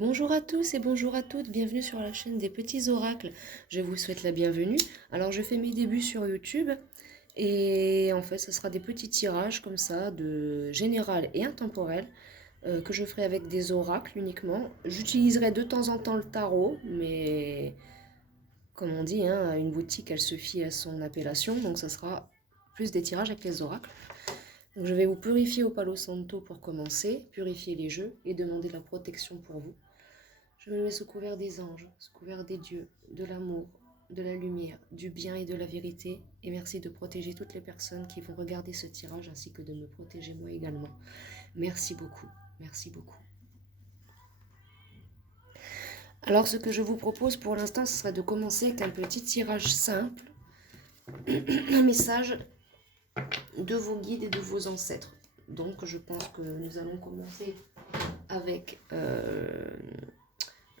Bonjour à tous et bonjour à toutes, bienvenue sur la chaîne des petits oracles. Je vous souhaite la bienvenue. Alors je fais mes débuts sur YouTube et en fait ce sera des petits tirages comme ça de général et intemporel que je ferai avec des oracles uniquement. J'utiliserai de temps en temps le tarot, mais comme on dit, hein, une boutique elle se fie à son appellation, donc ça sera plus des tirages avec les oracles. Donc je vais vous purifier au Palo Santo pour commencer, purifier les jeux et demander la protection pour vous. Je me mets sous couvert des anges, sous couvert des dieux, de l'amour, de la lumière, du bien et de la vérité. Et merci de protéger toutes les personnes qui vont regarder ce tirage ainsi que de me protéger moi également. Merci beaucoup, merci beaucoup. Alors ce que je vous propose pour l'instant, ce serait de commencer avec un petit tirage simple. Un message de vos guides et de vos ancêtres. Donc je pense que nous allons commencer avec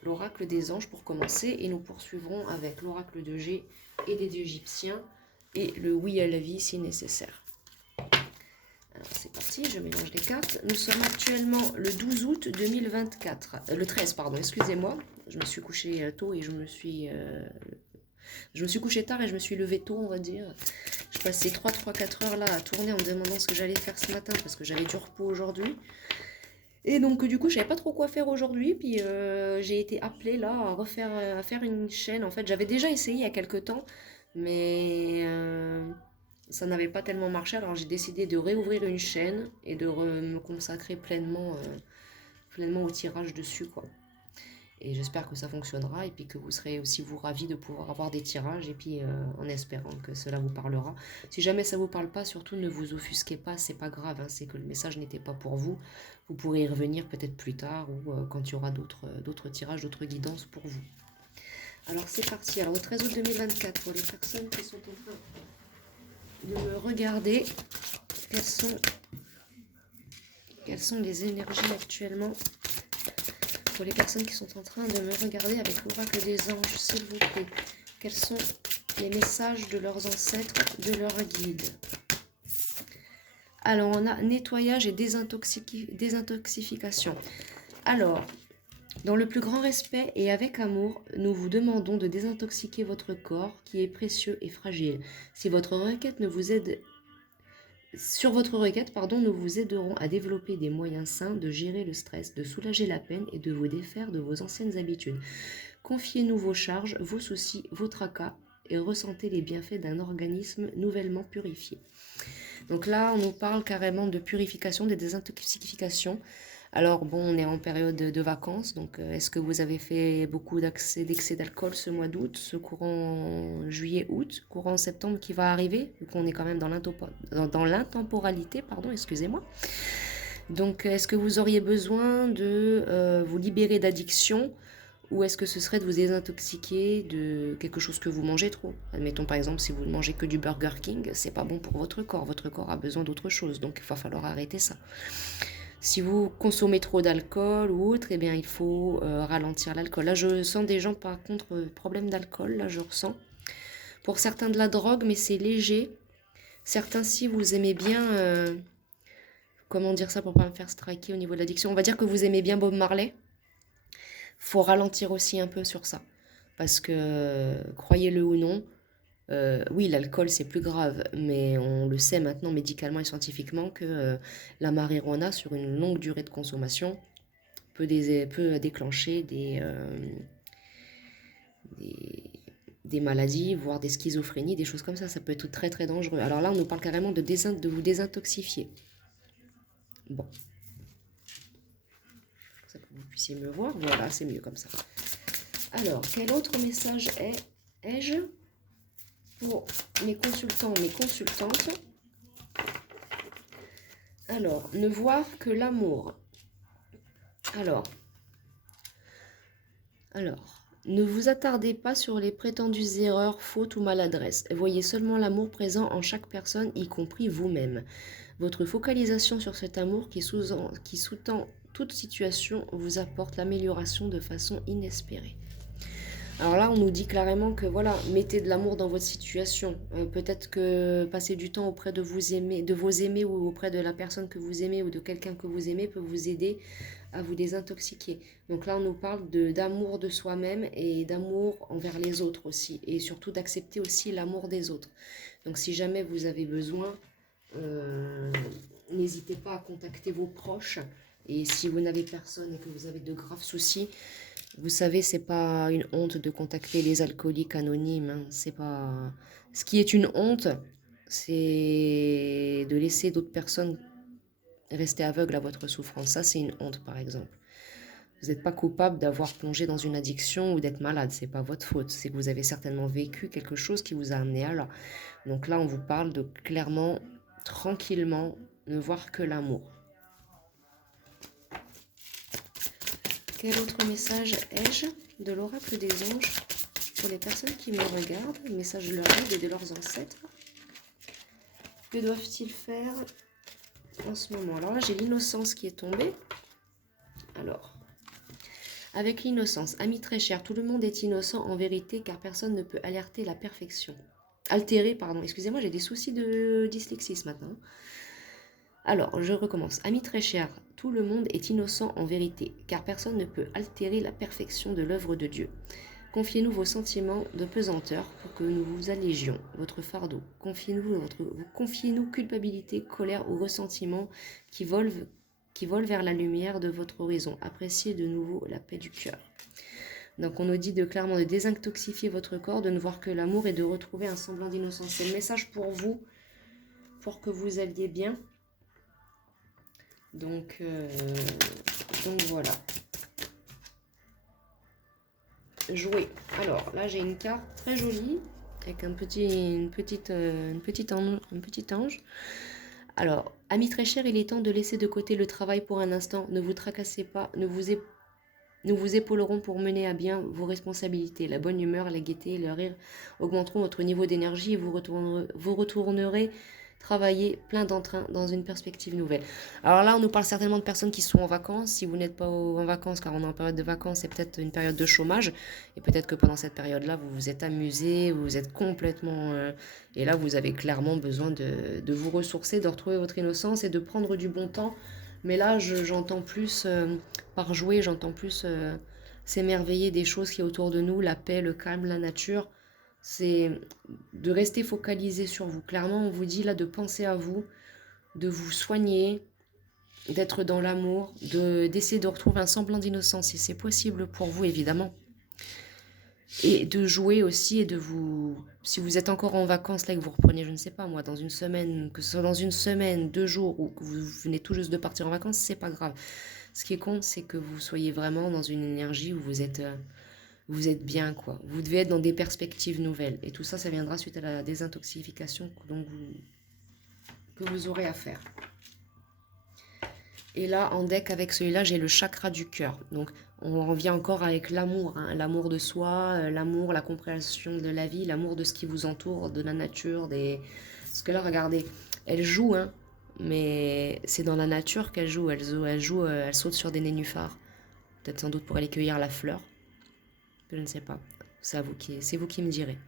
l'oracle des anges pour commencer et nous poursuivrons avec l'oracle de G et des dieux égyptiens et le oui à la vie si nécessaire. Alors c'est parti, je mélange les cartes. Nous sommes actuellement le 12 août 2024, le 13 pardon, excusez-moi. Je me suis couché tôt et je me suis couché tard et je me suis levée tôt, on va dire. Je passais 3-4 heures là à tourner en me demandant ce que j'allais faire ce matin parce que j'avais du repos aujourd'hui. Et donc du coup je savais pas trop quoi faire aujourd'hui, puis j'ai été appelée là à faire une chaîne. En fait j'avais déjà essayé il y a quelques temps, mais ça n'avait pas tellement marché, alors j'ai décidé de réouvrir une chaîne et de me consacrer pleinement, pleinement au tirage dessus quoi. Et j'espère que ça fonctionnera et puis que vous serez aussi vous ravis de pouvoir avoir des tirages et puis en espérant que cela vous parlera. Si jamais ça vous parle pas, surtout ne vous offusquez pas, c'est pas grave, hein, c'est que le message n'était pas pour vous. Vous pourrez y revenir peut-être plus tard ou quand il y aura d'autres tirages, d'autres guidances pour vous. Alors c'est parti. Alors au 13 août 2024, pour les personnes qui sont en train de me regarder, quelles sont les énergies actuellement pour les personnes qui sont en train de me regarder avec l'oracle des anges, s'il vous plaît, quels sont les messages de leurs ancêtres, de leurs guides? Alors, on a nettoyage et désintoxification. Alors, dans le plus grand respect et avec amour, nous vous demandons de désintoxiquer votre corps qui est précieux et fragile. Si votre requête ne vous aide Sur votre requête, nous vous aiderons à développer des moyens sains de gérer le stress, de soulager la peine et de vous défaire de vos anciennes habitudes. Confiez-nous vos charges, vos soucis, vos tracas et ressentez les bienfaits d'un organisme nouvellement purifié. Donc là, on nous parle carrément de purification, de désintoxication. Alors bon, on est en période de vacances, donc est-ce que vous avez fait beaucoup d'excès d'alcool ce mois d'août, ce courant juillet-août, courant septembre qui va arriver, vu qu'on est quand même dans l'intemporalité, excusez-moi. Donc est-ce que vous auriez besoin de vous libérer d'addiction ou est-ce que ce serait de vous désintoxiquer de quelque chose que vous mangez trop? Admettons par exemple si vous ne mangez que du Burger King, c'est pas bon pour votre corps a besoin d'autre chose, donc il va falloir arrêter ça. Si vous consommez trop d'alcool ou autre, eh bien il faut ralentir l'alcool. Là je sens des gens par contre problème d'alcool, là je ressens. Pour certains de la drogue, mais c'est léger. Certains si vous aimez bien, comment dire ça pour pas me faire striker au niveau de l'addiction, on va dire que vous aimez bien Bob Marley. Faut ralentir aussi un peu sur ça. Parce que, croyez-le ou non, oui, l'alcool c'est plus grave, mais on le sait maintenant médicalement et scientifiquement que la marijuana, sur une longue durée de consommation, peut déclencher des maladies, voire des schizophrénies, des choses comme ça. Ça peut être très très dangereux. Alors là, on nous parle carrément de vous désintoxifier. Bon. Pour ça que vous puissiez me voir. Voilà, c'est mieux comme ça. Alors, quel autre message ai-je pour mes consultants, mes consultantes? Alors, ne voir que l'amour. Alors, ne vous attardez pas sur les prétendues erreurs, fautes ou maladresses. Voyez seulement l'amour présent en chaque personne, y compris vous-même. Votre focalisation sur cet amour qui sous-tend toute situation vous apporte l'amélioration de façon inespérée. Alors là, on nous dit clairement que voilà, mettez de l'amour dans votre situation. Peut-être que passer du temps auprès de vos aimés ou auprès de la personne que vous aimez ou de quelqu'un que vous aimez peut vous aider à vous désintoxiquer. Donc là, on nous parle d'amour de soi-même et d'amour envers les autres aussi. Et surtout d'accepter aussi l'amour des autres. Donc si jamais vous avez besoin, n'hésitez pas à contacter vos proches. Et si vous n'avez personne et que vous avez de graves soucis, vous savez, c'est pas une honte de contacter les alcooliques anonymes. Hein. C'est pas... Ce qui est une honte, c'est de laisser d'autres personnes rester aveugles à votre souffrance. Ça, c'est une honte, par exemple. Vous n'êtes pas coupable d'avoir plongé dans une addiction ou d'être malade. C'est pas votre faute. C'est que vous avez certainement vécu quelque chose qui vous a amené à là. Donc là, on vous parle de clairement, tranquillement, ne voir que l'amour. Quel autre message ai-je de l'oracle des anges pour les personnes qui me regardent? Message de leur guide et de leurs ancêtres. Que doivent-ils faire en ce moment? Alors là, j'ai l'innocence qui est tombée. Alors, avec l'innocence, ami très cher, tout le monde est innocent en vérité car personne ne peut alerter la perfection. Altérer, pardon, excusez-moi, j'ai des soucis de dyslexie ce matin. Alors, je recommence. Ami très cher, tout le monde est innocent en vérité, car personne ne peut altérer la perfection de l'œuvre de Dieu. Confiez-nous vos sentiments de pesanteur pour que nous vous allégions votre fardeau. Confiez-nous culpabilité, colère ou ressentiment qui volent vers la lumière de votre horizon. Appréciez de nouveau la paix du cœur. Donc on nous dit clairement de désintoxifier votre corps, de ne voir que l'amour et de retrouver un semblant d'innocence. C'est le message pour vous, pour que vous alliez bien. Donc voilà. Jouer. Alors là j'ai une carte très jolie avec un petit ange. Alors, ami très cher, il est temps de laisser de côté le travail pour un instant. Ne vous tracassez pas, nous vous épaulerons pour mener à bien vos responsabilités. La bonne humeur, la gaieté et le rire augmenteront votre niveau d'énergie et vous retournerez travailler plein d'entrain dans une perspective nouvelle. Alors là, on nous parle certainement de personnes qui sont en vacances. Si vous n'êtes pas en vacances, car on est en période de vacances, c'est peut-être une période de chômage. Et peut-être que pendant cette période-là, vous vous êtes amusé, vous êtes complètement... et là, vous avez clairement besoin de vous ressourcer, de retrouver votre innocence et de prendre du bon temps. Mais là, j'entends plus, par jouer, j'entends plus s'émerveiller des choses qui est autour de nous, la paix, le calme, la nature. C'est de rester focalisé sur vous. Clairement, on vous dit là de penser à vous, de vous soigner, d'être dans l'amour, d'essayer de retrouver un semblant d'innocence si c'est possible pour vous, évidemment. Et de jouer aussi et de vous... Si vous êtes encore en vacances, là, que vous reprenez, je ne sais pas moi, dans une semaine, que ce soit dans une semaine, 2 jours, ou que vous venez tout juste de partir en vacances, c'est pas grave. Ce qui compte, c'est que vous soyez vraiment dans une énergie où vous êtes bien, quoi. Vous devez être dans des perspectives nouvelles. Et tout ça, ça viendra suite à la désintoxification que vous aurez à faire. Et là, en deck, avec celui-là, j'ai le chakra du cœur. Donc, on revient encore avec l'amour. Hein. L'amour de soi, l'amour, la compréhension de la vie, l'amour de ce qui vous entoure, de la nature. Parce que là, regardez, elle joue, hein, mais c'est dans la nature qu'elle joue. Elle saute sur des nénuphars. Peut-être sans doute pour aller cueillir la fleur. Je ne sais pas. C'est vous qui me direz.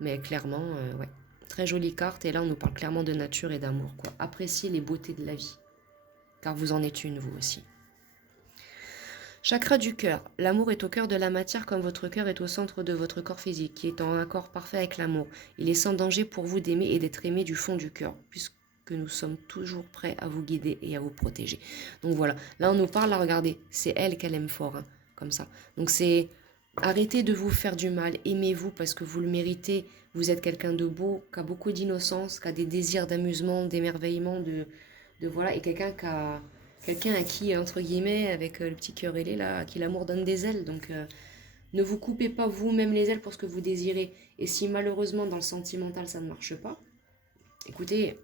Mais clairement, ouais. Très jolie carte. Et là, on nous parle clairement de nature et d'amour, quoi. Appréciez les beautés de la vie. Car vous en êtes une, vous aussi. Chakra du cœur. L'amour est au cœur de la matière comme votre cœur est au centre de votre corps physique, qui est en accord parfait avec l'amour. Il est sans danger pour vous d'aimer et d'être aimé du fond du cœur, puisque nous sommes toujours prêts à vous guider et à vous protéger. Donc voilà, là on nous parle, là regardez, c'est elle qu'elle aime fort, hein, comme ça. Donc c'est arrêtez de vous faire du mal, aimez-vous parce que vous le méritez. Vous êtes quelqu'un de beau, qui a beaucoup d'innocence, qui a des désirs d'amusement, d'émerveillement, de voilà, et quelqu'un à qui, entre guillemets, avec le petit cœur ailé, là, à qui l'amour donne des ailes. Donc, ne vous coupez pas vous-même les ailes pour ce que vous désirez. Et si malheureusement, dans le sentimental, ça ne marche pas, écoutez,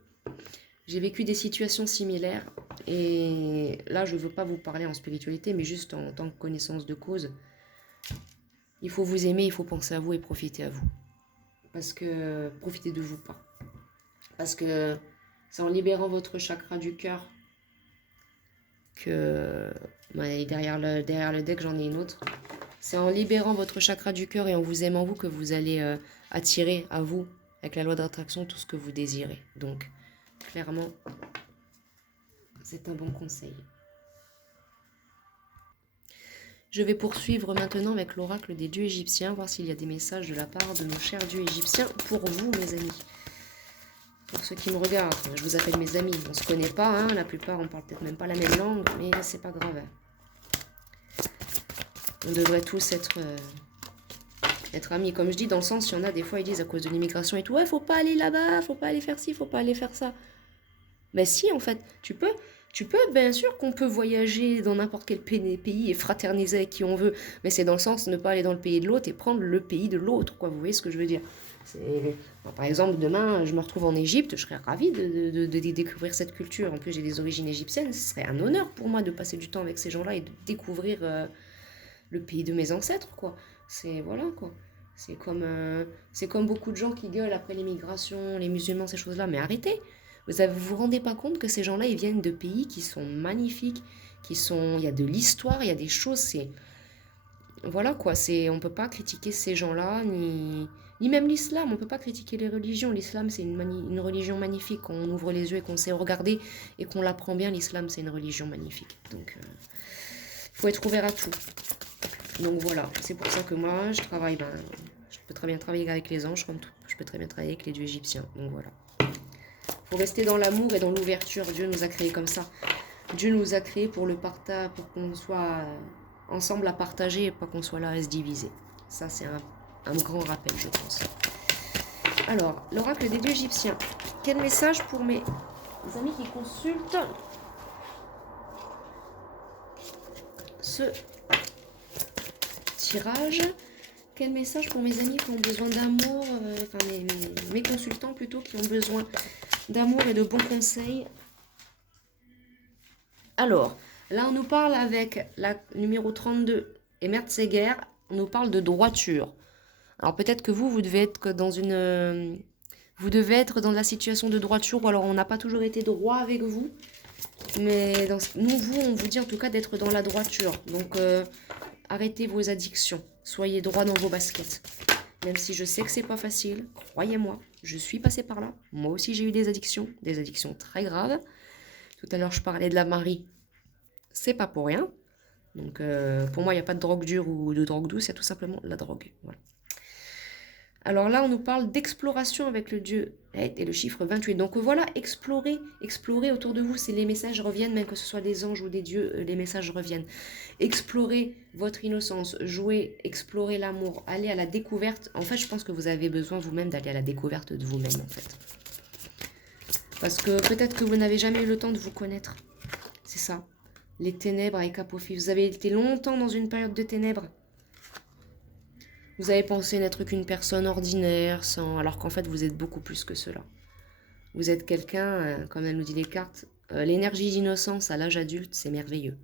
j'ai vécu des situations similaires. Et là, je ne veux pas vous parler en spiritualité, mais juste en tant que connaissance de cause. Il faut vous aimer, il faut penser à vous et profiter à vous. Parce que, profitez de vous pas. Parce que c'est en libérant votre chakra du cœur que derrière le deck, j'en ai une autre. C'est en libérant votre chakra du cœur et en vous aimant vous que vous allez attirer à vous, avec la loi d'attraction, tout ce que vous désirez. Donc, clairement, c'est un bon conseil. Je vais poursuivre maintenant avec l'oracle des dieux égyptiens, voir s'il y a des messages de la part de nos chers dieux égyptiens pour vous, mes amis. Pour ceux qui me regardent, je vous appelle mes amis. On se connaît pas, hein, la plupart on parle peut-être même pas la même langue, mais c'est pas grave. On devrait tous être amis. Comme je dis, dans le sens, il y en a des fois, ils disent à cause de l'immigration et tout, ouais, faut pas aller là-bas, faut pas aller faire ci, faut pas aller faire ça. Mais si, en fait, tu peux, bien sûr qu'on peut voyager dans n'importe quel pays et fraterniser avec qui on veut, mais c'est dans le sens de ne pas aller dans le pays de l'autre et prendre le pays de l'autre, quoi. Vous voyez ce que je veux dire? Par exemple, demain, je me retrouve en Égypte, je serais ravie de découvrir cette culture. En plus, j'ai des origines égyptiennes, ce serait un honneur pour moi de passer du temps avec ces gens-là et de découvrir le pays de mes ancêtres, quoi. C'est, voilà, quoi. C'est comme beaucoup de gens qui gueulent après l'immigration, les musulmans, ces choses-là, mais arrêtez! Vous rendez pas compte que ces gens-là, ils viennent de pays qui sont magnifiques, il y a de l'histoire, il y a des choses, voilà quoi, on peut pas critiquer ces gens-là, ni même l'islam, on peut pas critiquer les religions. L'islam, c'est une religion magnifique, quand on ouvre les yeux et qu'on sait regarder et qu'on l'apprend bien, l'islam, c'est une religion magnifique. Donc, il faut être ouvert à tout. Donc voilà, c'est pour ça que moi, je peux très bien travailler avec les anges, comme tout, je peux très bien travailler avec les dieux égyptiens. Donc voilà. Faut rester dans l'amour et dans l'ouverture. Dieu nous a créés comme ça. Dieu nous a créés pour le partage, pour qu'on soit ensemble à partager et pas qu'on soit là à se diviser. Ça, c'est un grand rappel, je pense. Alors, l'oracle des dieux égyptiens. Quel message pour mes amis qui consultent ce tirage? Quel message pour mes amis qui ont besoin d'amour, enfin mes consultants plutôt, qui ont besoin d'amour et de bons conseils? Alors, là on nous parle avec la numéro 32 et Mertzeger, on nous parle de droiture. Alors peut-être que vous devez être vous devez être dans la situation de droiture, ou alors on n'a pas toujours été droit avec vous. Mais on vous dit en tout cas d'être dans la droiture. Donc arrêtez vos addictions, soyez droit dans vos baskets. Même si je sais que c'est pas facile, croyez-moi, je suis passée par là. Moi aussi j'ai eu des addictions très graves. Tout à l'heure je parlais de la Marie, c'est pas pour rien. Donc pour moi il n'y a pas de drogue dure ou de drogue douce, il y a tout simplement la drogue. Voilà. Alors là, on nous parle d'exploration avec le dieu et le chiffre 28. Donc voilà, explorer autour de vous, si les messages reviennent, même que ce soit des anges ou des dieux, les messages reviennent. Explorez votre innocence, jouez, explorez l'amour, allez à la découverte. En fait, je pense que vous avez besoin vous-même d'aller à la découverte de vous-même, en fait. Parce que peut-être que vous n'avez jamais eu le temps de vous connaître. C'est ça. Les ténèbres avec Apophis. Vous avez été longtemps dans une période de ténèbres. Vous avez pensé n'être qu'une personne ordinaire, alors qu'en fait vous êtes beaucoup plus que cela. Vous êtes quelqu'un, comme elle nous dit les cartes, l'énergie d'innocence à l'âge adulte, c'est merveilleux.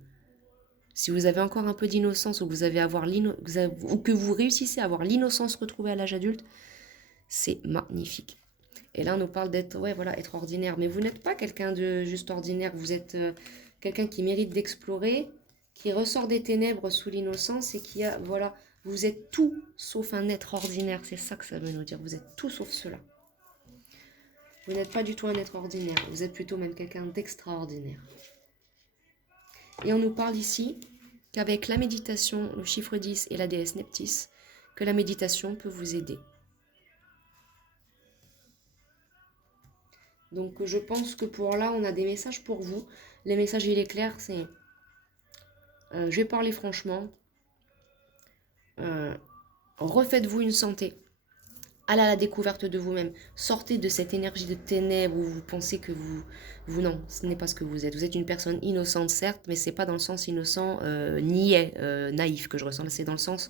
Si vous avez encore un peu d'innocence ou que vous réussissez à avoir l'innocence retrouvée à l'âge adulte, c'est magnifique. Et là on nous parle d'être, être ordinaire. Mais vous n'êtes pas quelqu'un de juste ordinaire, vous êtes quelqu'un qui mérite d'explorer, qui ressort des ténèbres sous l'innocence et qui a, vous êtes tout sauf un être ordinaire, c'est ça que ça veut nous dire. Vous êtes tout sauf cela. Vous n'êtes pas du tout un être ordinaire, vous êtes plutôt même quelqu'un d'extraordinaire. Et on nous parle ici qu'avec la méditation, le chiffre 10 et la déesse Neptis, que la méditation peut vous aider. Donc je pense que pour là, on a des messages pour vous. Les messages, il est clair, c'est... je vais parler franchement. Refaites-vous une santé. Allez à la découverte de vous-même. Sortez de cette énergie de ténèbres où vous pensez que non, ce n'est pas ce que vous êtes. Vous êtes une personne innocente, certes, mais c'est pas dans le sens innocent, niais, naïf que je ressens. C'est dans le sens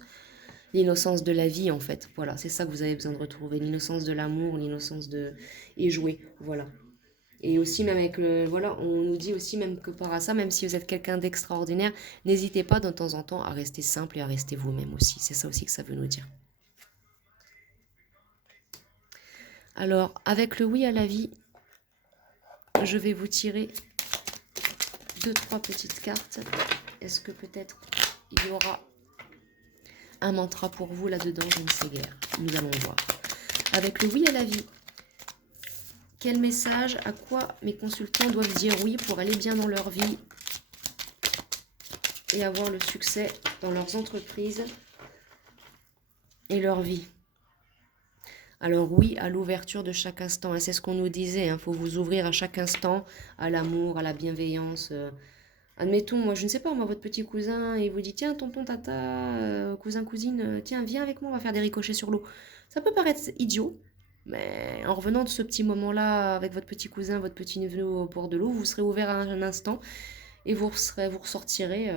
l'innocence de la vie, en fait. Voilà, c'est ça que vous avez besoin de retrouver. L'innocence de l'amour, l'innocence de... et jouer, voilà. Et aussi, même avec on nous dit aussi, même que par ça, même si vous êtes quelqu'un d'extraordinaire, n'hésitez pas de temps en temps à rester simple et à rester vous-même aussi. C'est ça aussi que ça veut nous dire. Alors, avec le oui à la vie, je vais vous tirer 2-3 petites cartes. Est-ce que peut-être il y aura un mantra pour vous là-dedans? Je ne sais guère. Nous allons voir. Avec le oui à la vie, quel message, à quoi mes consultants doivent dire oui pour aller bien dans leur vie et avoir le succès dans leurs entreprises et leur vie. Alors oui, à l'ouverture de chaque instant, et c'est ce qu'on nous disait, il faut vous ouvrir à chaque instant, à l'amour, à la bienveillance. Admettons, moi je ne sais pas, moi votre petit cousin, il vous dit, tiens tonton, tata, cousin, cousine, tiens viens avec moi, on va faire des ricochets sur l'eau. Ça peut paraître idiot, mais en revenant de ce petit moment-là avec votre petit cousin, votre petit neveu au bord de l'eau, vous serez ouvert à un instant et vous ressortirez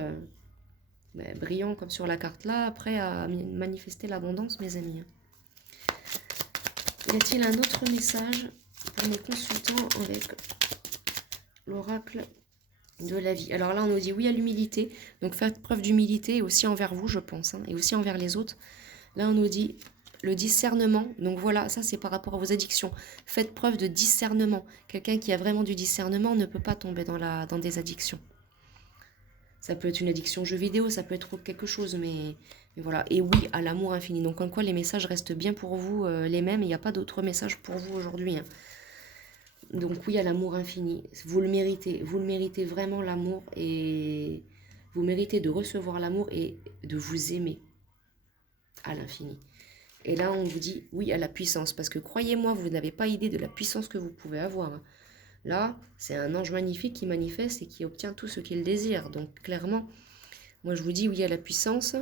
brillant comme sur la carte là, prêt à manifester l'abondance, mes amis. Y a-t-il un autre message pour mes consultants avec l'oracle de la vie? Alors là, on nous dit oui à l'humilité. Donc faites preuve d'humilité aussi envers vous, je pense, et aussi envers les autres. Là, on nous dit le discernement. Donc voilà, ça c'est par rapport à vos addictions. Faites preuve de discernement. Quelqu'un qui a vraiment du discernement ne peut pas tomber dans des addictions. Ça peut être une addiction jeu vidéo, ça peut être quelque chose, mais voilà. Et oui, à l'amour infini. Donc, comme quoi, les messages restent bien pour vous, les mêmes. Il n'y a pas d'autres messages pour vous aujourd'hui. Donc, oui, à l'amour infini. Vous le méritez. Vous le méritez vraiment, l'amour. Et vous méritez de recevoir l'amour et de vous aimer à l'infini. Et là, on vous dit oui à la puissance. Parce que croyez-moi, vous n'avez pas idée de la puissance que vous pouvez avoir. Là, c'est un ange magnifique qui manifeste et qui obtient tout ce qu'il désire. Donc, clairement, moi, je vous dis oui à la puissance.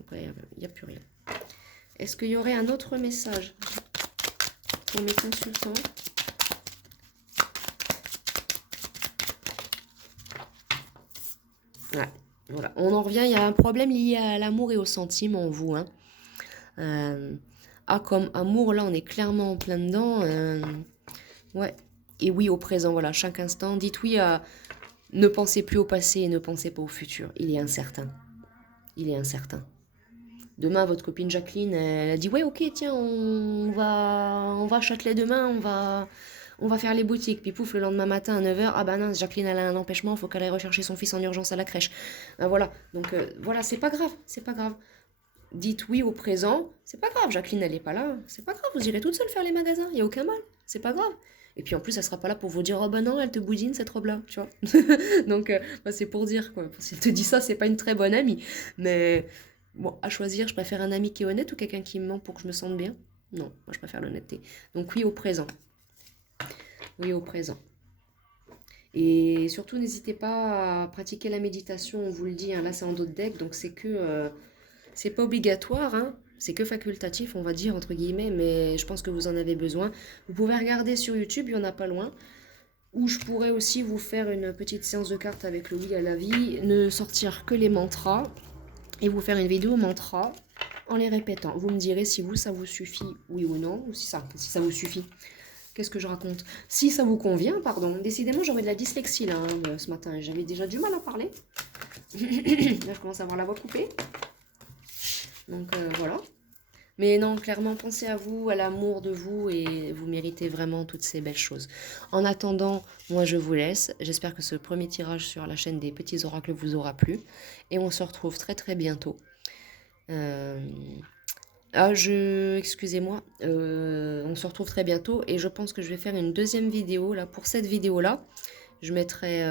Après, il n'y a plus rien. Est-ce qu'il y aurait un autre message pour mes consultants? Ouais, voilà. On en revient, il y a un problème lié à l'amour et au sentiment en vous. Comme amour, là, on est clairement en plein dedans. Ouais. Et oui au présent, voilà, chaque instant. Dites oui à... Ne pensez plus au passé et ne pensez pas au futur. Il est incertain. Il est incertain. Demain, votre copine Jacqueline, elle a dit ouais, ok, tiens, on va à Châtelet demain, on va faire les boutiques. Puis pouf, le lendemain matin à 9h, ah bah non, Jacqueline, elle a un empêchement, il faut qu'elle aille rechercher son fils en urgence à la crèche. Voilà, donc voilà, c'est pas grave, c'est pas grave. Dites oui au présent, c'est pas grave, Jacqueline, elle est pas là, c'est pas grave, vous irez toute seule faire les magasins, il y a aucun mal, c'est pas grave. Et puis en plus, elle sera pas là pour vous dire oh ben non, elle te boudine cette robe-là, tu vois. Donc c'est pour dire quoi. Si elle te dit ça, c'est pas une très bonne amie. Mais bon, à choisir, je préfère un ami qui est honnête ou quelqu'un qui me ment pour que je me sente bien. Non, moi je préfère l'honnêteté. Donc oui au présent. Oui au présent. Et surtout, n'hésitez pas à pratiquer la méditation, on vous le dit, là c'est en dos de deck, donc c'est pas obligatoire, c'est que facultatif, on va dire, entre guillemets, mais je pense que vous en avez besoin. Vous pouvez regarder sur YouTube, il y en a pas loin, où je pourrais aussi vous faire une petite séance de cartes avec le oui à la vie, ne sortir que les mantras, et vous faire une vidéo mantra en les répétant. Vous me direz si ça vous suffit, oui ou non, ou si ça vous suffit. Qu'est-ce que je raconte? Si ça vous convient, pardon. Décidément, j'aurais de la dyslexie là, ce matin. J'avais déjà du mal à parler. Là, je commence à avoir la voix coupée. Donc voilà. Mais non, clairement, pensez à vous, à l'amour de vous et vous méritez vraiment toutes ces belles choses. En attendant, moi je vous laisse. J'espère que ce premier tirage sur la chaîne des petits oracles vous aura plu. Et on se retrouve très très bientôt. Excusez-moi, on se retrouve très bientôt et je pense que je vais faire une deuxième vidéo là. Pour cette vidéo-là, je mettrai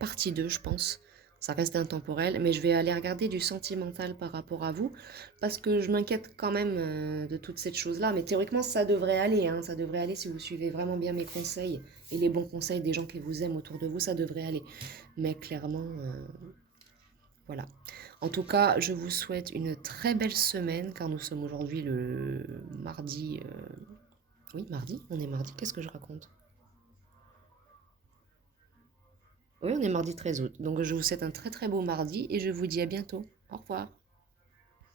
partie 2, je pense. Ça reste intemporel, mais je vais aller regarder du sentimental par rapport à vous, parce que je m'inquiète quand même de toute cette chose-là. Mais théoriquement, ça devrait aller, ça devrait aller si vous suivez vraiment bien mes conseils et les bons conseils des gens qui vous aiment autour de vous, ça devrait aller. Mais clairement, voilà. En tout cas, je vous souhaite une très belle semaine, car nous sommes aujourd'hui le mardi. Oui, mardi, on est mardi, qu'est-ce que je raconte? Oui, on est mardi 13 août. Donc je vous souhaite un très très beau mardi et je vous dis à bientôt. Au revoir.